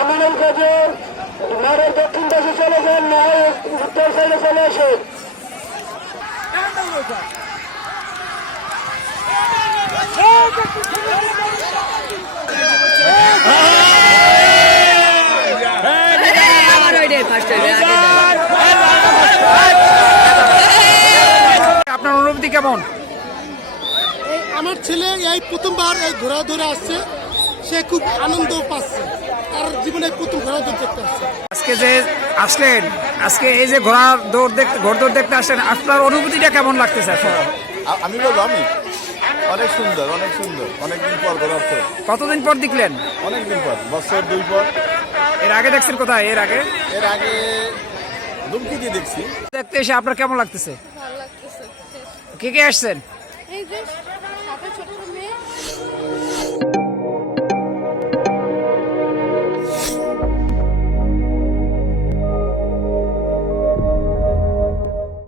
আমাদের কাছে মারের দক্ষিণ পাশে চলে যান, না উত্তর সাইডে চলে আসেন। আপনার অনুভূতি কেমন? আমার ছেলে এই প্রথমবার এই ঘোড়া ধরে আসছে, সে খুব আনন্দ পাচ্ছে, তার জীবনে প্রথম ঘোড়া দৌড় দেখতে আসছে। আজকে যে আসলেন, আজকে এই যে ঘোড়া দৌড় দেখতে আসলেন, আপনার অনুভূতিটা কেমন লাগতেছে? আমি বলবো অনেক সুন্দর, অনেকদিন পর ঘোরার পর। কতদিন পর দেখলেন? অনেকদিন পর, বছর 2 পর। এর আগে দেখছেন কোথায়? এর আগে দুমকি দিয়ে দেখছি। দেখতে এসে আপনার কেমন লাগতেছে? ভালো লাগতেছে। কে কে আসছেন? এই যে